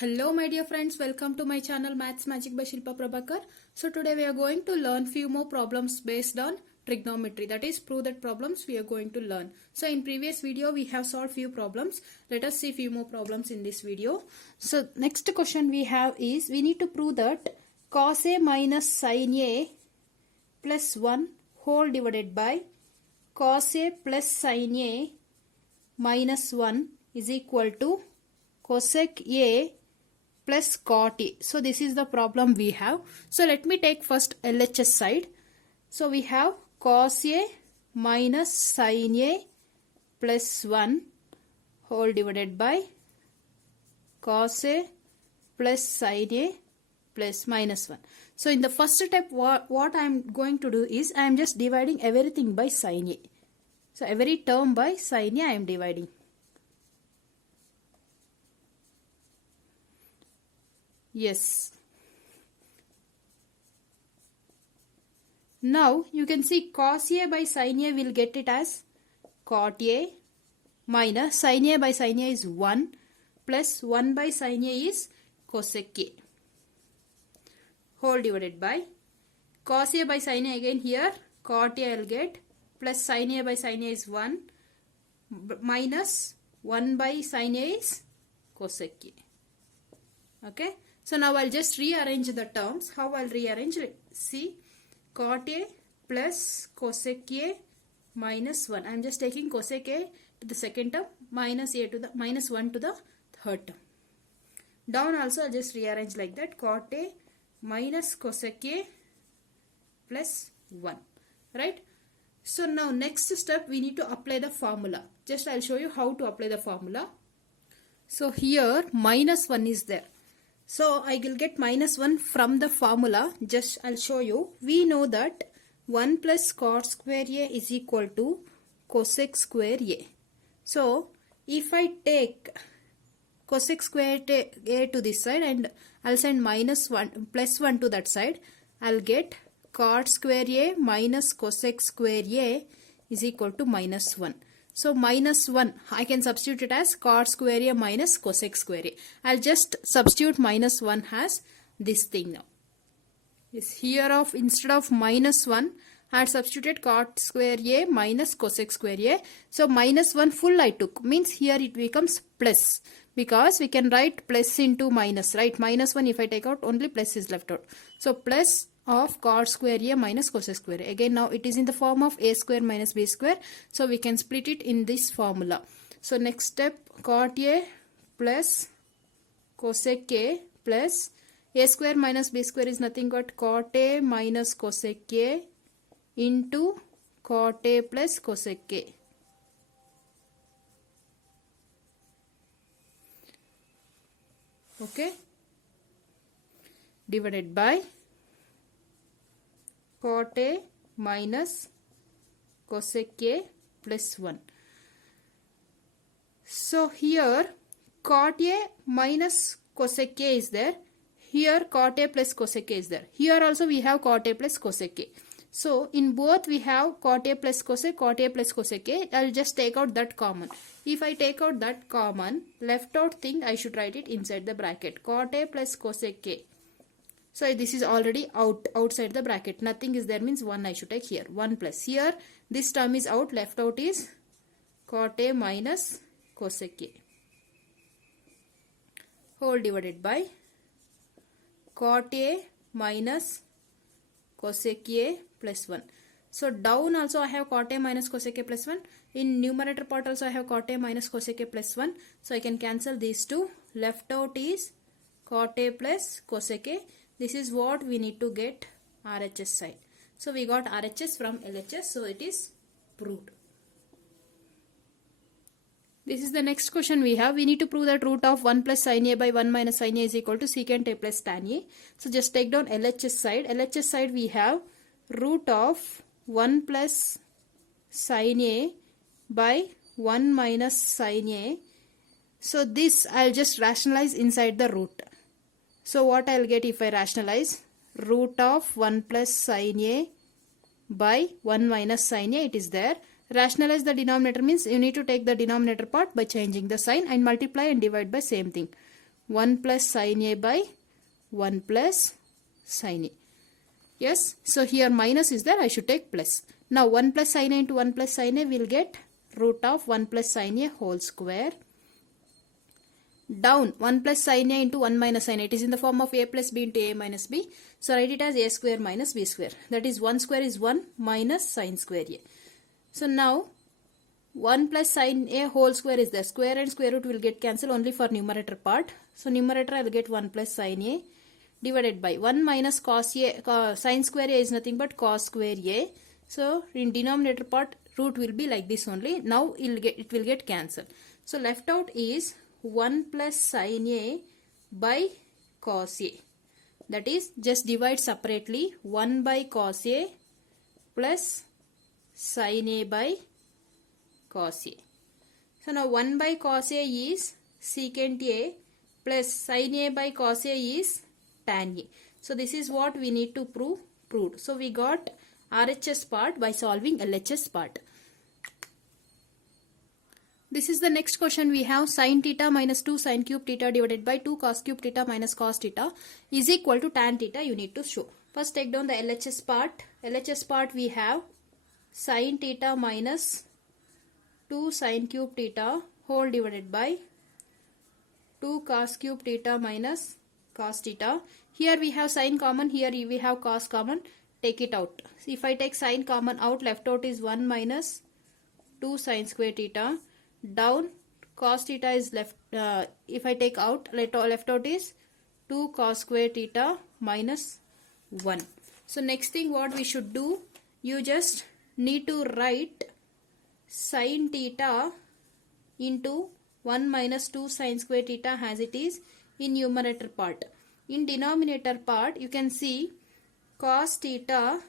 Hello my dear friends, welcome to my channel Maths Magic by Shilpa Prabhakar. So today we are going to learn few more problems based on trigonometry, that is prove that problems we are going to learn. So in previous video we have solved few problems. Let us see few more problems in this video. So next question we have is we need to prove that cos A minus sin A plus 1 whole divided by cos A plus sin A minus 1 is equal to cosec A plus cot A. So this is the problem we have. So let me take first LHS side. So we have cos A minus sin A plus 1 whole divided by cos A plus sin A plus minus 1. So in the first step what I am going to do is I am just dividing everything by sin A. So every term by sin A I am dividing. Yes. Now you can see cos A by sin A will get it as cot A minus sin A by sin A is 1 plus 1 by sin A is cosec A whole divided by cos A by sin A again here cot A I will get plus sin A by sin A is 1 minus 1 by sin A is cosec A. Okay. So now I'll just rearrange the terms. How I'll rearrange? See, cot A plus cosec A minus 1. I'm just taking cosec A to the second term, minus A to the minus 1 to the third term. Down also I'll just rearrange like that. Cot A minus cosec A plus 1. Right? So now next step we need to apply the formula. Just I'll show you how to apply the formula. So here minus 1 is there. So I will get minus 1 from the formula. Just I'll show you. We know that 1 plus cot square A is equal to cosec square A. So if I take cosec square A to this side and I'll send minus 1 plus 1 to that side, I'll get cot square A minus cosec square A is equal to minus 1. So minus 1, I can substitute it as cot square A minus cosec square A. I'll just substitute minus 1 as this thing now. Is here of instead of minus 1, I had substituted cot square A minus cosec square A. So minus 1 full I took. Means here it becomes plus. Because we can write plus into minus, right? Minus 1 if I take out, only plus is left out. So plus of cot square A minus cosec square A. Again now it is in the form of A square minus B square. So we can split it in this formula. So next step cot A plus cosec A plus A square minus B square is nothing but cot A minus cosec A into cot A plus cosec A. Okay. Divided by cot A minus cosec A plus 1. So here cot A minus cosec A is there. Here cot A plus cosec A is there. Here also we have cot A plus cosec A. So in both we have cot A plus cosec A. I'll just take out that common. If I take out that common, left out thing I should write it inside the bracket. Cot A plus cosec A. So this is already outside the bracket. Nothing is there means 1 I should take here. 1 plus. Here this term is out. Left out is cot A minus cosec A. Whole divided by cot A minus cosec A plus 1. So down also I have cot A minus cosec A plus 1. In numerator part also I have cot A minus cosec A plus 1. So I can cancel these two. Left out is cot A plus cosec A. This is what we need to get RHS side. So we got RHS from LHS. So it is proved. This is the next question we have. We need to prove that root of 1 plus sin A by 1 minus sin A is equal to secant A plus tan A. So just take down LHS side. LHS side we have root of 1 plus sin A by 1 minus sin A. So this I'll just rationalize inside the root. So what I'll get if I rationalize? Root of 1 plus sin A by 1 minus sin A, it is there. Rationalize the denominator means you need to take the denominator part by changing the sign and multiply and divide by same thing. 1 plus sin A by 1 plus sin A. Yes, so here minus is there, I should take plus. Now 1 plus sin A into 1 plus sin A will get root of 1 plus sin A whole square. Down 1 plus sin A into 1 minus sin A. It is in the form of A plus B into A minus B. So write it as A square minus B square. That is 1 square is 1 minus sin square A. So now 1 plus sin A whole square is there. Square and square root will get cancelled only for numerator part. So numerator I will get 1 plus sin A divided by 1 minus cos A. Sin square A is nothing but cos square A. So in denominator part root will be like this only. Now it will get cancelled. So left out is 1 plus sin A by cos A. That is, just divide separately 1 by cos A plus sin A by cos A. So now 1 by cos A is secant A plus sin A by cos A is tan A. So this is what we need to prove proved. So we got RHS part by solving LHS part. This is the next question. We have sin theta minus 2 sin cube theta divided by 2 cos cube theta minus cos theta is equal to tan theta. You need to show. First take down the LHS part. LHS part we have sin theta minus 2 sin cube theta whole divided by 2 cos cube theta minus cos theta. Here we have sin common, here we have cos common. Take it out. So if I take sin common out, left out is 1 minus 2 sin square theta. Down cos theta is left. If I take out, left out is 2 cos square theta minus 1. So next thing what we should do, you just need to write sin theta into 1 minus 2 sin square theta as it is in numerator part. In denominator part you can see cos theta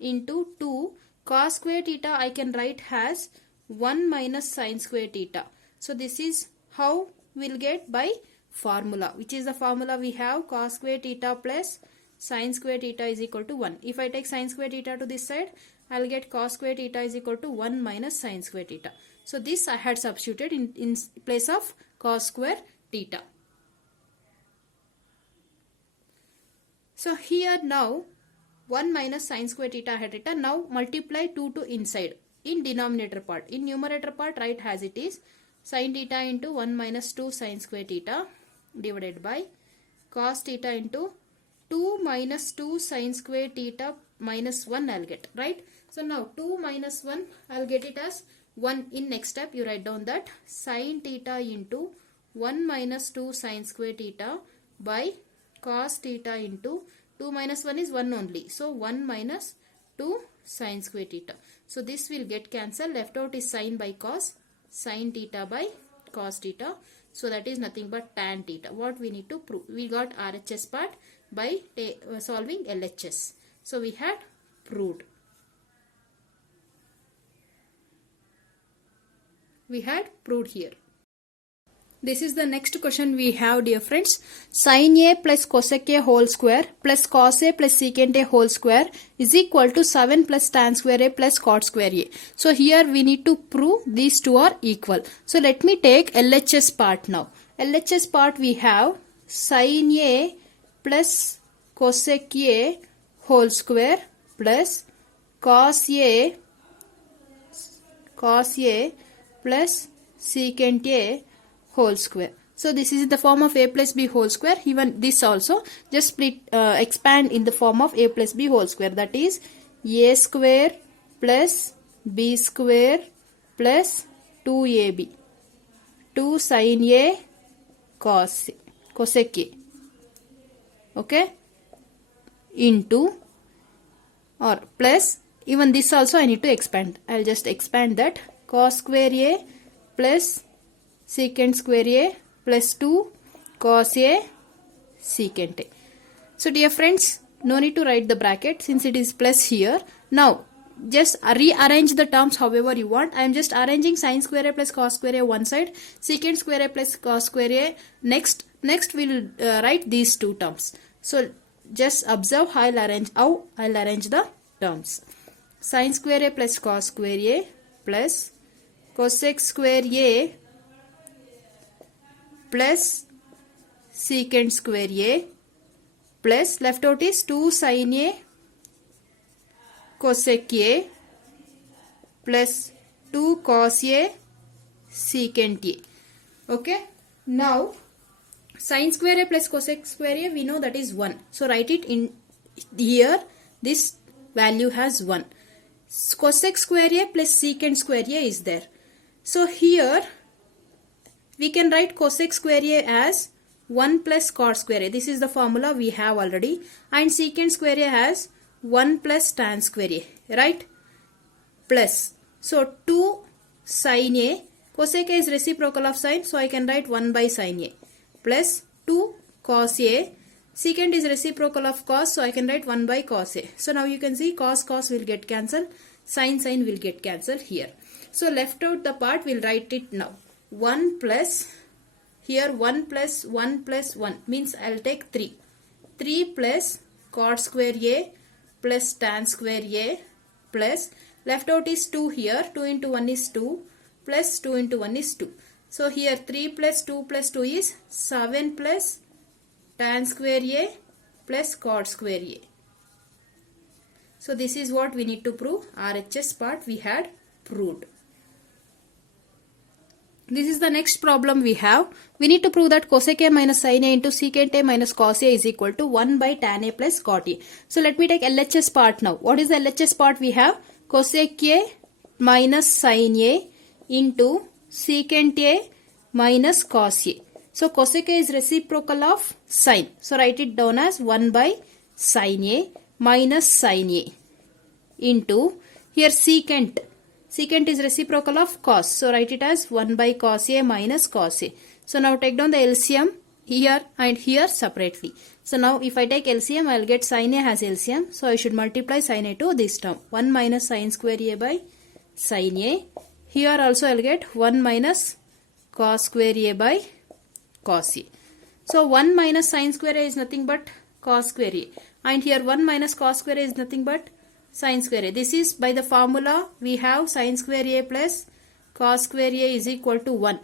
into 2 cos square theta I can write as 1 minus sin square theta. So this is how we'll get by formula. Which is the formula we have? Cos square theta plus sin square theta is equal to 1. If I take sin square theta to this side, I'll get cos square theta is equal to 1 minus sin square theta. So this I had substituted in place of cos square theta. So here now 1 minus sin square theta I had written. Now multiply 2 to inside in denominator part. In numerator part write as it is sin theta into 1 minus 2 sin square theta divided by cos theta into 2 minus 2 sin square theta minus 1 I'll get, right? So now 2 minus 1 I'll get it as 1. In next step you write down that sin theta into 1 minus 2 sin square theta by cos theta into 2 minus 1 is 1 only. So 1 minus 2 sin square theta. So this will get cancelled. Left out is sin by cos, sin theta by cos theta. So that is nothing but tan theta. What we need to prove? We got RHS part by solving LHS. So we had proved. We had proved here. This is the next question we have, dear friends. Sin A plus cosec A whole square plus cos A plus secant A whole square is equal to 7 plus tan square A plus cot square A. So here we need to prove these two are equal. So let me take LHS part now. LHS part we have sin A plus cosec A whole square plus cos A plus secant A whole square. So this is in the form of A plus B whole square. Even this also just split expand in the form of A plus B whole square. That is A square plus B square plus 2AB. 2 sin A cosec A. Okay. Into or plus, even this also I need to expand. I'll just expand that. Cos square A plus secant square A plus 2 cos A secant A. So dear friends, no need to write the bracket since it is plus here. Now just rearrange the terms however you want. I am just arranging sin square A plus cos square A one side, secant square A plus cos square A next we'll write these two terms. So just observe how I'll arrange the terms. Sin square A plus cos square A plus cosec square A plus secant square A plus left out is 2 sin A cosec A plus 2 cos A secant A. Okay. Now sin square A plus cosec square A, we know that is 1. So write it in here. This value has 1. Cosec square A plus secant square A is there. So here we can write cosec square A as 1 plus cot square A. This is the formula we have already. And secant square A has 1 plus tan square A. Right? Plus. So 2 sin A. Cosec A is reciprocal of sin. So I can write 1 by sin A. Plus 2 cos A. Secant is reciprocal of cos. So I can write 1 by cos A. So now you can see cos will get cancelled. Sin will get cancelled here. So left out the part, we'll write it now. 1 plus, here 1 plus 1 plus 1 means I'll take 3. 3 plus cot square A plus tan square A plus, left out is 2 here. 2 into 1 is 2 plus 2 into 1 is 2. So here 3 plus 2 is 7 plus tan square A plus cot square A. So this is what we need to prove. RHS part we had proved. This is the next problem we have. We need to prove that cosec A minus sin A into secant A minus cos A is equal to 1 by tan A plus cot A. So let me take LHS part now. What is the LHS part we have? Cosec A minus sin A into secant A minus cos A. So cosec A is reciprocal of sin. So write it down as 1 by sin A minus sin A into, here secant. Secant is reciprocal of cos. So write it as 1 by cos A minus cos A. So now take down the LCM here and here separately. So now if I take LCM, I will get sin A has LCM. So I should multiply sin A to this term. 1 minus sin square A by sin A. Here also I will get 1 minus cos square A by cos A. So 1 minus sin square A is nothing but cos square A. And here 1 minus cos square A is nothing but sin square A. This is by the formula we have sin square A plus cos square A is equal to 1.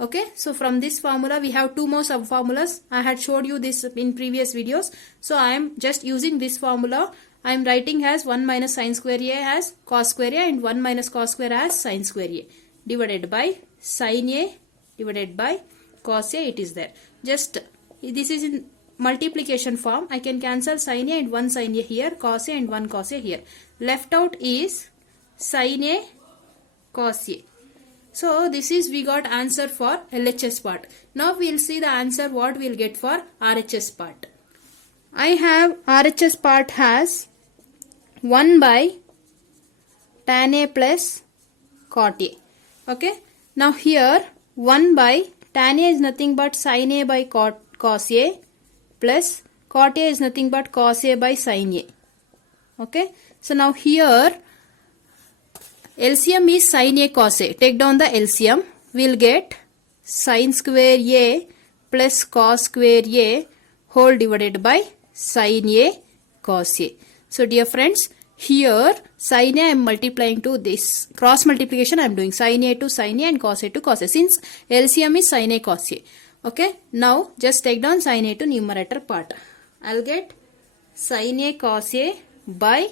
Okay. So from this formula we have two more sub formulas. I had showed you this in previous videos. So I am just using this formula. I am writing as 1 minus sin square A as cos square A and 1 minus cos square as sin square A divided by sin A divided by cos A. It is there. Just this is in multiplication form. I can cancel sin A and 1 sin A here, cos A and 1 cos A here. Left out is sin A cos A. So this is we got answer for LHS part. Now we will see the answer what we will get for RHS part. I have RHS part has 1 by tan A plus cot A. Okay. Now here 1 by tan A is nothing but sin A by cos A plus cot A is nothing but cos A by sin A. Okay. So now here LCM is sin A cos A. Take down the LCM. We will get sin square A plus cos square A whole divided by sin A cos A. So dear friends, here sin A I am multiplying to this. Cross multiplication I am doing. Sin A to sin A and cos A to cos A. Since LCM is sin A cos A. Okay. Now just take down sin A to numerator part. I will get sin A cos A by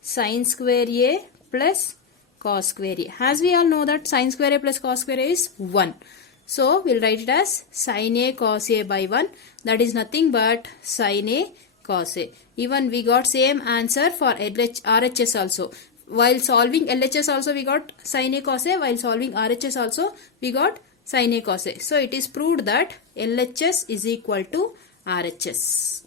sin square A plus cos square A. As we all know that sin square A plus cos square A is 1. So we will write it as sin A cos A by 1. That is nothing but sin A cos A. Even we got same answer for RHS also. While solving LHS also we got sin A cos A. While solving RHS also we got sin A cos A. So it is proved that LHS is equal to RHS.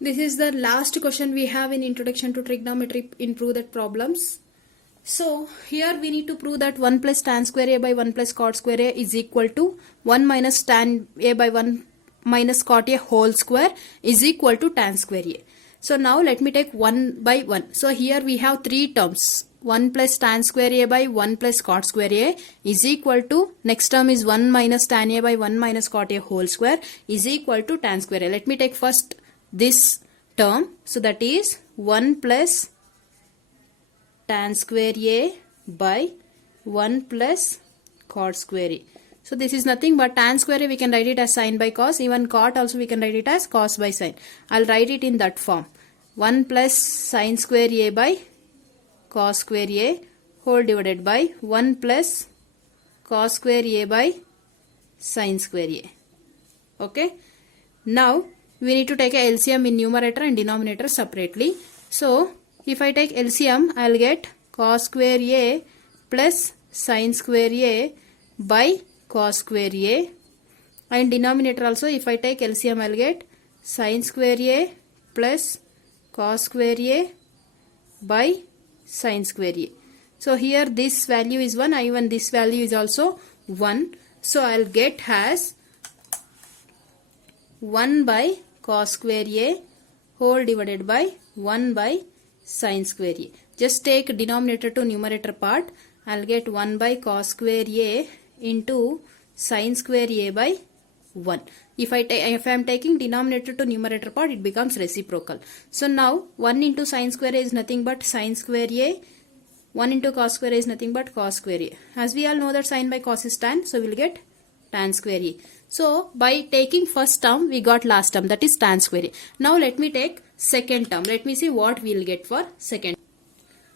This is the last question we have in Introduction to Trigonometry in Prove That problems. So here we need to prove that 1 plus tan square A by 1 plus cot square A is equal to 1 minus tan A by 1 minus cot A whole square is equal to tan square A. So now let me take 1 by 1. So here we have three terms. 1 plus tan square A by 1 plus cot square A is equal to, next term is 1 minus tan A by 1 minus cot A whole square is equal to tan square A. Let me take first this term. So that is 1 plus tan square A by 1 plus cot square A. So this is nothing but tan square A, we can write it as sin by cos. Even cot also we can write it as cos by sin. I'll write it in that form. 1 plus sin square A by cos square A whole divided by 1 plus cos square A by sin square A. Okay. Now we need to take a LCM in numerator and denominator separately. So if I take LCM, I'll get cos square A plus sin square A by cos square A, and denominator also if I take LCM, I'll get sin square A plus cos square A by sin square A. So here this value is 1, even this value is also 1. So I'll get as 1 by cos square A whole divided by 1 by sin square A. Just take denominator to numerator part. I'll get 1 by cos square A into sin square A by 1. If I am taking denominator to numerator part, it becomes reciprocal. So now 1 into sin square A is nothing but sin square A. 1 into cos square A is nothing but cos square A. As we all know that sin by cos is tan, so we'll get tan square A. So by taking first term, we got last term, that is tan square A. Now let me take second term. Let me see what we'll get for second.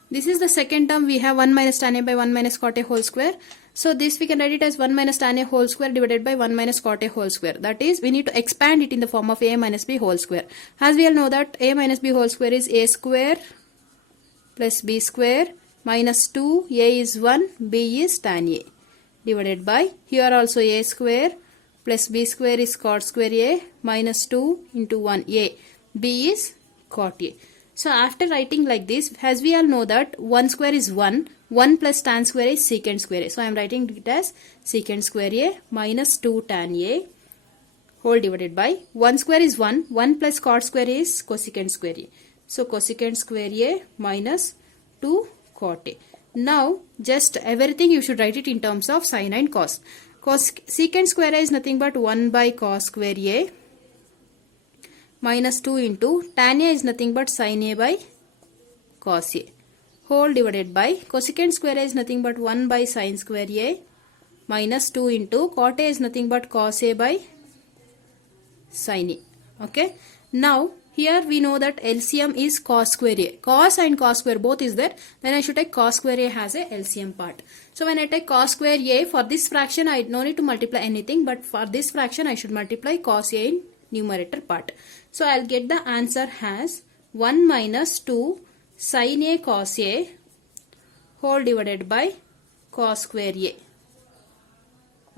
This is the second term. We have 1 minus tan A by 1 minus cot A whole square. So this we can write it as 1 minus tan A whole square divided by 1 minus cot A whole square. That is, we need to expand it in the form of A minus B whole square. As we all know that A minus B whole square is A square plus B square minus 2. A is 1, B is tan A divided by, here also A square plus B square is cot square A minus 2 into 1 A. B is cot A. So after writing like this, as we all know that 1 square is 1, 1 plus tan square is secant square A. So I am writing it as secant square A minus 2 tan A whole divided by 1 square is 1, 1 plus cot square A is cosecant square A. So cosecant square A minus 2 cot A. Now just everything you should write it in terms of sin and cos. Secant square A is nothing but 1 by cos square A minus 2 into tan A is nothing but sin A by cos A whole divided by cosecant square A is nothing but 1 by sin square A minus 2 into cot A is nothing but cos A by sin A. Okay. Now here we know that LCM is cos square A. Cos and cos square both is there. Then I should take cos square A has a LCM part. So when I take cos square A, for this fraction I no need to multiply anything, but for this fraction I should multiply cos A in numerator part. So I'll get the answer as 1 minus 2 sin A cos A whole divided by cos square A.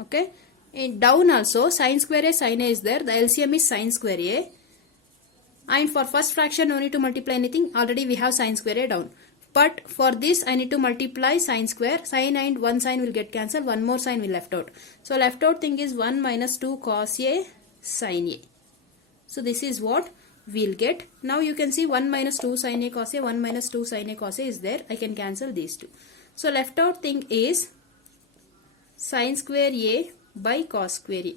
Okay. In down also sin square A sin A is there. The LCM is sin square A. And for first fraction no need to multiply anything. Already we have sin square A down. But for this I need to multiply sin square. Sin and one sign will get cancelled. One more sign will left out. So left out thing is 1 minus 2 cos A sin A. So this is what we'll get. Now you can see 1 minus 2 sin A cos A, 1 minus 2 sin A cos A is there. I can cancel these two. So left out thing is sin square A by cos square A.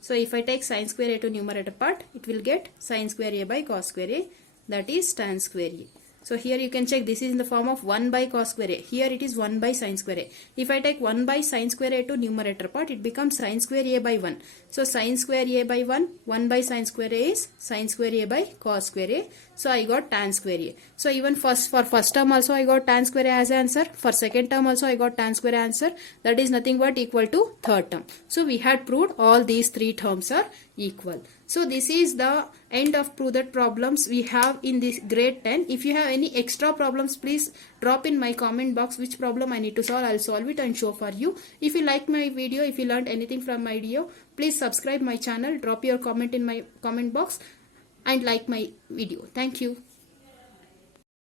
So if I take sin square A to numerator part, it will get sin square A by cos square A, that is tan square A. So here you can check, this is in the form of 1 by cos square A. Here it is 1 by sin square A. If I take 1 by sin square A to numerator part, it becomes sin square A by 1. So sin square A by 1, 1 by sin square A is sin square A by cos square A. So I got tan square A. So even for first term also I got tan square A as answer. For second term also I got tan square A answer. That is nothing but equal to third term. So we had proved all these three terms are equal. So this is the end of proved problems we have in this grade 10. If you have any extra problems, please drop in my comment box which problem I need to solve. I'll solve it and show for you. If you like my video, if you learned anything from my video, please subscribe my channel, drop your comment in my comment box and like my video. Thank you.